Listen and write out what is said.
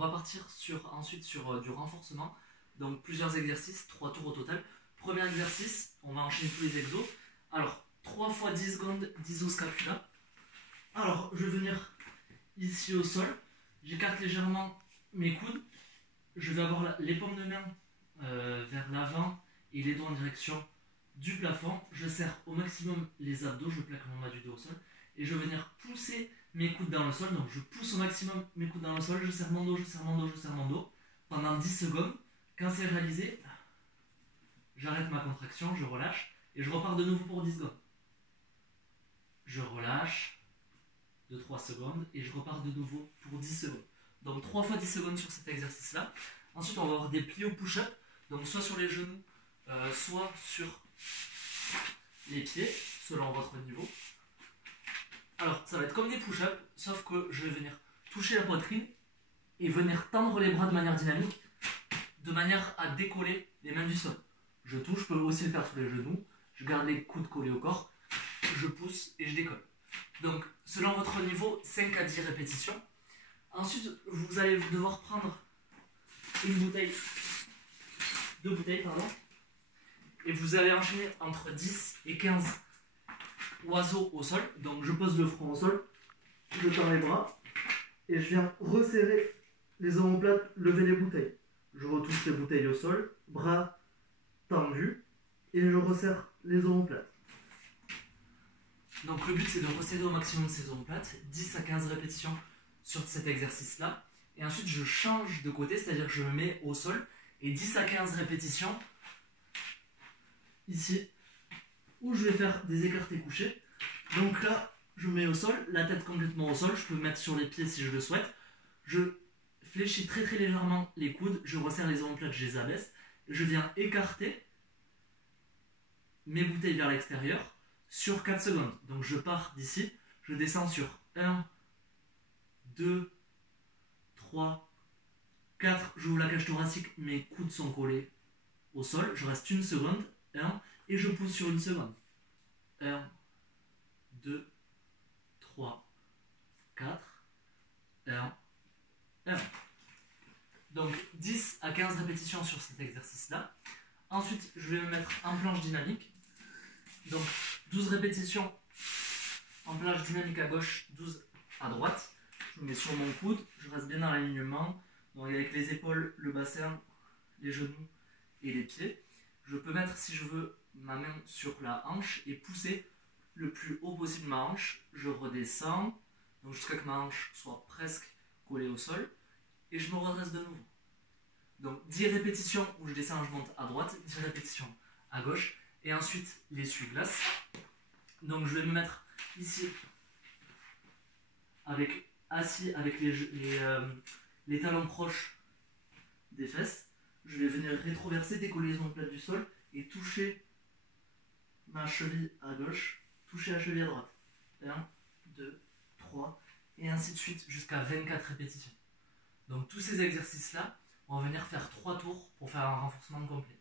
va partir ensuite sur du renforcement. Donc plusieurs exercices, 3 tours au total. Premier exercice, on va enchaîner tous les exos. Alors, 3 fois 10 secondes d'iso-scapula. Alors, je vais venir ici au sol. J'écarte légèrement mes coudes. Je vais avoir les paumes de main vers l'avant et les doigts en direction du plafond. Je serre au maximum les abdos, je plaque mon bas du dos au sol. Et je vais venir pousser mes coudes dans le sol. Donc je pousse au maximum mes coudes dans le sol. Je serre mon dos, je serre mon dos, je serre mon dos. Pendant 10 secondes. Quand c'est réalisé, j'arrête ma contraction, je relâche. Et je repars de nouveau pour 10 secondes. Je relâche de 3 secondes et je repars de nouveau pour 10 secondes. Donc 3 fois 10 secondes sur cet exercice-là. Ensuite, on va avoir des plis au push-up. Donc soit sur les genoux, soit sur les pieds, selon votre niveau. Alors, ça va être comme des push-ups, sauf que je vais venir toucher la poitrine et venir tendre les bras de manière dynamique, de manière à décoller les mains du sol. Je touche, je peux aussi le faire sur les genoux. Je garde les coudes collés au corps. Je pousse et je décolle. Donc, selon votre niveau, 5 à 10 répétitions. Ensuite, vous allez devoir prendre deux bouteilles, et vous allez enchaîner entre 10 et 15 oiseaux au sol. Donc, je pose le front au sol, je tends les bras, et je viens resserrer les omoplates, lever les bouteilles. Je retouche les bouteilles au sol, bras tendus, et je resserre les omoplates. Donc le but c'est de resserrer au maximum ces omoplates, 10 à 15 répétitions sur cet exercice-là. Et ensuite je change de côté, c'est-à-dire que je me mets au sol, et 10 à 15 répétitions ici, où je vais faire des écartés couchés. Donc là, je me mets au sol, la tête complètement au sol, je peux me mettre sur les pieds si je le souhaite. Je fléchis très très légèrement les coudes, je resserre les omoplates, je les abaisse. Je viens écarter mes bouteilles vers l'extérieur sur 4 secondes. Donc je pars d'ici, je descends sur 1, 2, 3, 4, j'ouvre la cage thoracique, mes coudes sont collés au sol, je reste une seconde, 1, et je pousse sur une seconde. 1, 2, 3, 4, 1, 1. Donc 10 à 15 répétitions sur cet exercice-là. Ensuite, je vais me mettre en planche dynamique. Donc 12 répétitions en planche dynamique à gauche, 12 à droite. Je me mets sur mon coude, je reste bien dans l'alignement. Donc avec les épaules, le bassin, les genoux et les pieds. Je peux mettre, si je veux, ma main sur la hanche et pousser le plus haut possible ma hanche. Je redescends, donc jusqu'à ce que ma hanche soit presque collée au sol. Et je me redresse de nouveau. Donc 10 répétitions où je descends, je monte à droite, 10 répétitions à gauche. Et ensuite l'essuie-glace. Donc je vais me mettre ici, assis avec les talons proches des fesses. Je vais venir rétroverser, décoller les omoplates du sol et toucher ma cheville à gauche, toucher la cheville à droite. 1, 2, 3, et ainsi de suite jusqu'à 24 répétitions. Donc tous ces exercices-là, on va venir faire 3 tours pour faire un renforcement complet.